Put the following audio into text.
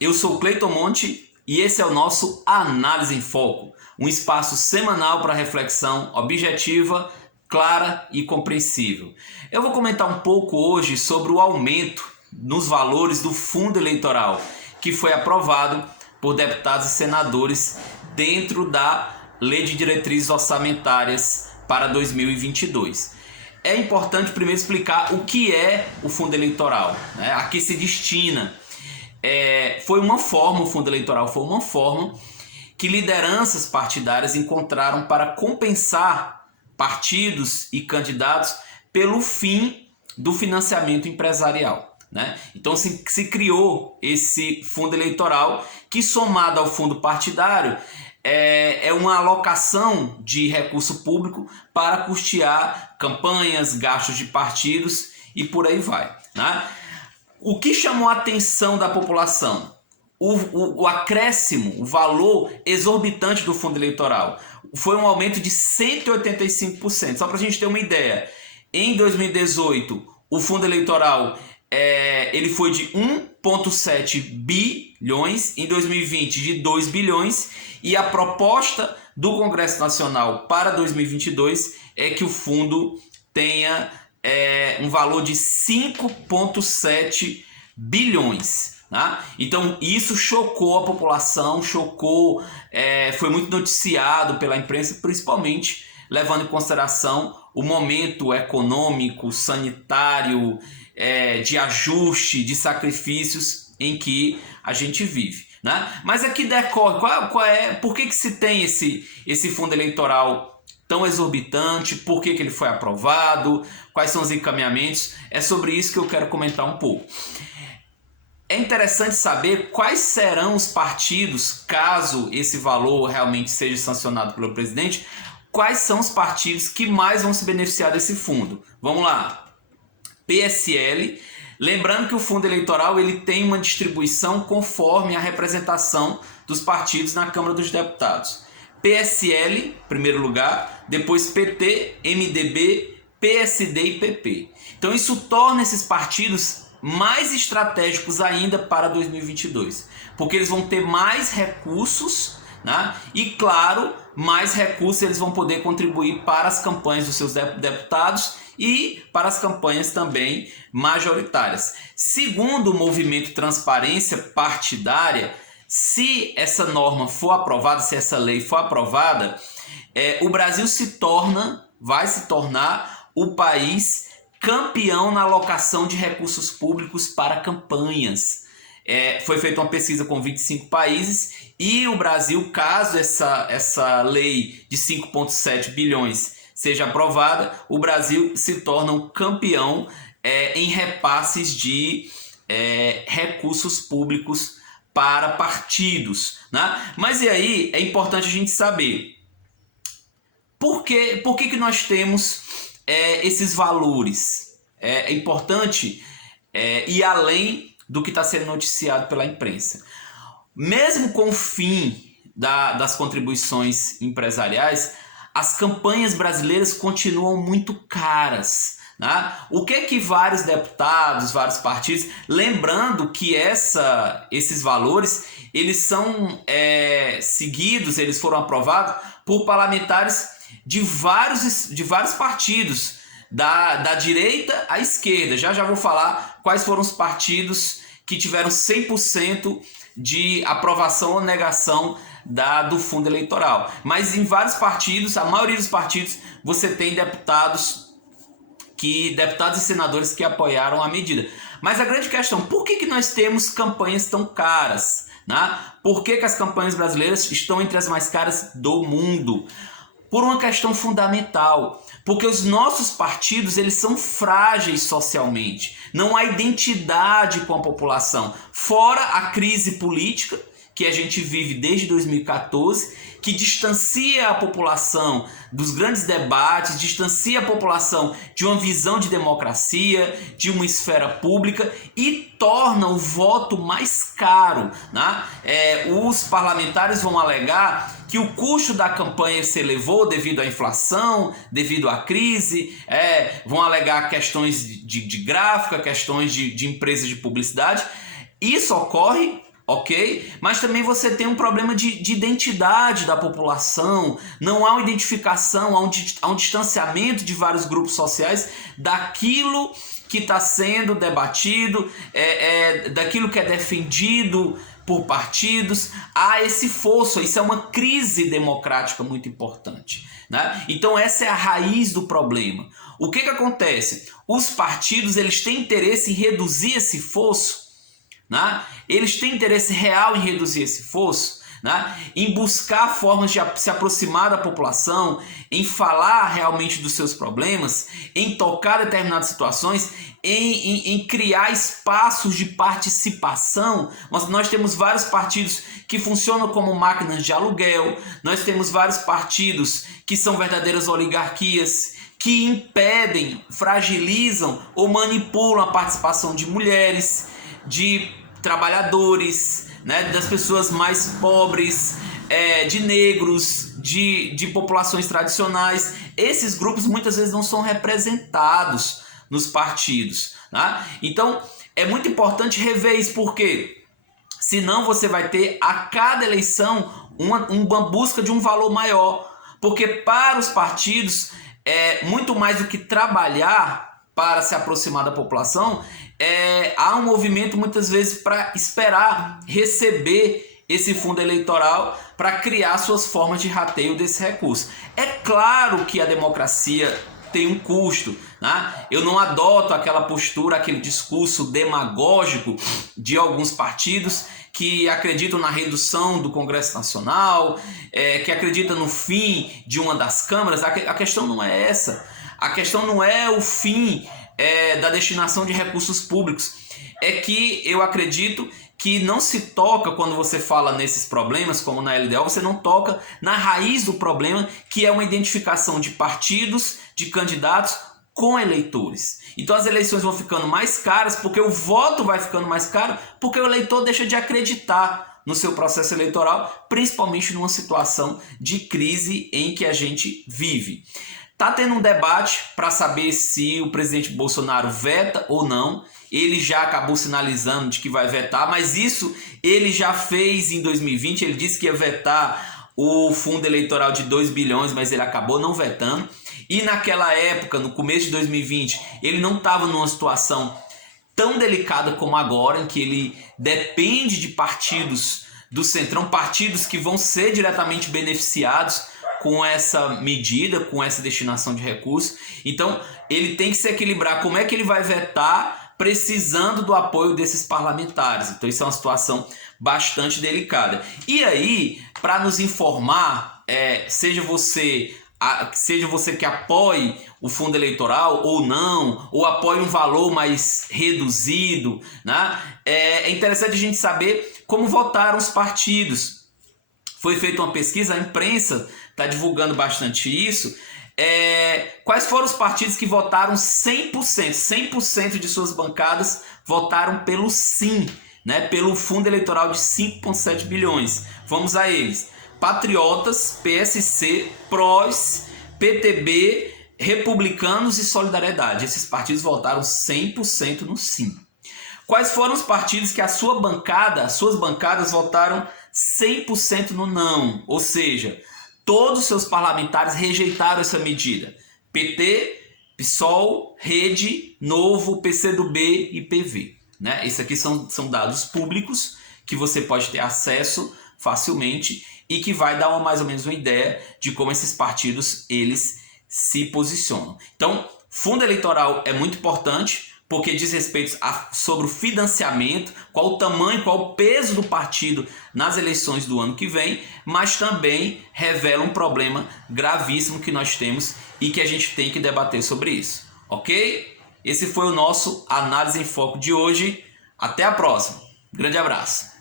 Eu sou o Cleiton Monte e esse é o nosso Análise em Foco, um espaço semanal para reflexão objetiva, clara e compreensível. Eu vou comentar um pouco hoje sobre o aumento nos valores do fundo eleitoral, que foi aprovado por deputados e senadores dentro da Lei de Diretrizes Orçamentárias para 2022. É importante primeiro explicar o que é o fundo eleitoral, né? A que se destina. O fundo eleitoral foi uma forma que lideranças partidárias encontraram para compensar partidos e candidatos pelo fim do financiamento empresarial, né? Então se criou esse fundo eleitoral que, somado ao fundo partidário, é uma alocação de recurso público para custear campanhas, gastos de partidos e por aí vai, né? O que chamou a atenção da população? O acréscimo, o valor exorbitante do fundo eleitoral. Foi um aumento de 185%. Só para a gente ter uma ideia, em 2018, o fundo eleitoral ele foi de 1,7 bilhões, em 2020 de 2 bilhões, e a proposta do Congresso Nacional para 2022 é que o fundo tenha um valor de 5,7 bilhões. Né? Então isso chocou a população, foi muito noticiado pela imprensa, principalmente levando em consideração o momento econômico, sanitário, de ajuste, de sacrifícios em que a gente vive, né? Mas aqui decorre, por que se tem esse fundo eleitoral tão exorbitante, por que ele foi aprovado, quais são os encaminhamentos? É sobre isso que eu quero comentar um pouco. É interessante saber quais serão os partidos, caso esse valor realmente seja sancionado pelo presidente, quais são os partidos que mais vão se beneficiar desse fundo. Vamos lá. PSL, lembrando que o fundo eleitoral ele tem uma distribuição conforme a representação dos partidos na Câmara dos Deputados. PSL, primeiro lugar, depois PT, MDB, PSD e PP. Então isso torna esses partidos mais estratégicos ainda para 2022, porque eles vão ter mais recursos, né? E claro, mais recursos eles vão poder contribuir para as campanhas dos seus deputados e para as campanhas também majoritárias. Segundo o movimento Transparência Partidária, se essa norma for aprovada, se essa lei for aprovada, o Brasil vai se tornar o país campeão na alocação de recursos públicos para campanhas. Foi feita uma pesquisa com 25 países e o Brasil, caso essa lei de 5,7 bilhões seja aprovada, o Brasil se torna um campeão em repasses de recursos públicos para partidos, né? Mas e aí é importante a gente saber por que nós temos esses valores. É importante ir além do que está sendo noticiado pela imprensa. Mesmo com o fim das contribuições empresariais, as campanhas brasileiras continuam muito caras, né? O que vários deputados, vários partidos, lembrando que esses valores eles são seguidos, eles foram aprovados por parlamentares de vários partidos, da direita à esquerda. Já vou falar quais foram os partidos que tiveram 100% de aprovação ou negação do fundo eleitoral. Mas em vários partidos, a maioria dos partidos, você tem deputados e senadores que apoiaram a medida. Mas a grande questão, por que nós temos campanhas tão caras? Né? Por que as campanhas brasileiras estão entre as mais caras do mundo? Por uma questão fundamental, porque os nossos partidos eles são frágeis socialmente, não há identidade com a população, fora a crise política que a gente vive desde 2014, que distancia a população dos grandes debates, distancia a população de uma visão de democracia, de uma esfera pública e torna o voto mais caro, né? Os parlamentares vão alegar que o custo da campanha se elevou devido à inflação, devido à crise, vão alegar questões de gráfica, questões de empresas de publicidade. Isso ocorre ok? Mas também você tem um problema de identidade da população, não há uma identificação, há um distanciamento de vários grupos sociais daquilo que está sendo debatido, daquilo que é defendido por partidos. Há esse fosso, isso é uma crise democrática muito importante, né? Então essa é a raiz do problema. O que acontece? Os partidos, eles têm interesse em reduzir esse fosso, né? Eles têm interesse real em reduzir esse fosso, né? Em buscar formas de se aproximar da população, em falar realmente dos seus problemas, em tocar determinadas situações, em criar espaços de participação. Nós temos vários partidos que funcionam como máquinas de aluguel, nós temos vários partidos que são verdadeiras oligarquias, que impedem, fragilizam ou manipulam a participação de mulheres, de trabalhadores, né, das pessoas mais pobres, de negros, de populações tradicionais. Esses grupos muitas vezes não são representados nos partidos, né? Então é muito importante rever isso, porque senão você vai ter a cada eleição uma busca de um valor maior, porque para os partidos muito mais do que trabalhar para se aproximar da população, há um movimento muitas vezes para esperar receber esse fundo eleitoral para criar suas formas de rateio desse recurso. É claro que a democracia tem um custo, né? Eu não adoto aquela postura, aquele discurso demagógico de alguns partidos que acreditam na redução do Congresso Nacional, que acreditam no fim de uma das câmaras. A questão não é essa. A questão não é o fim da destinação de recursos públicos. É que eu acredito que não se toca, quando você fala nesses problemas, como na LDO, você não toca na raiz do problema, que é uma identificação de partidos, de candidatos com eleitores. Então as eleições vão ficando mais caras, porque o voto vai ficando mais caro, porque o eleitor deixa de acreditar no seu processo eleitoral, principalmente numa situação de crise em que a gente vive. Está tendo um debate para saber se o presidente Bolsonaro veta ou não. Ele já acabou sinalizando de que vai vetar, mas isso ele já fez em 2020. Ele disse que ia vetar o fundo eleitoral de 2 bilhões, mas ele acabou não vetando. E naquela época, no começo de 2020, ele não estava numa situação tão delicada como agora, em que ele depende de partidos do Centrão, partidos que vão ser diretamente beneficiados com essa medida, com essa destinação de recursos. Então ele tem que se equilibrar. Como é que ele vai vetar precisando do apoio desses parlamentares? Então isso é uma situação bastante delicada. E aí, para nos informar, seja você que apoie o fundo eleitoral ou não, ou apoie um valor mais reduzido, né? É interessante a gente saber como votaram os partidos. Foi feita uma pesquisa, a imprensa está divulgando bastante isso. Quais foram os partidos que votaram 100% de suas bancadas votaram pelo sim, né? Pelo fundo eleitoral de 5,7 bilhões. Vamos a eles: Patriotas, PSC, PROS, PTB, Republicanos e Solidariedade. Esses partidos votaram 100% no sim. Quais foram os partidos que as suas bancadas votaram 100% no não? Ou seja, todos os seus parlamentares rejeitaram essa medida. PT, PSOL, Rede, Novo, PCdoB e PV. Né? Esses aqui são dados públicos que você pode ter acesso facilmente e que vai dar mais ou menos uma ideia de como esses partidos eles se posicionam. Então, fundo eleitoral é muito importante, porque diz respeito sobre o financiamento, qual o tamanho, qual o peso do partido nas eleições do ano que vem, mas também revela um problema gravíssimo que nós temos e que a gente tem que debater sobre isso, ok? Esse foi o nosso Análise em Foco de hoje. Até a próxima. Grande abraço.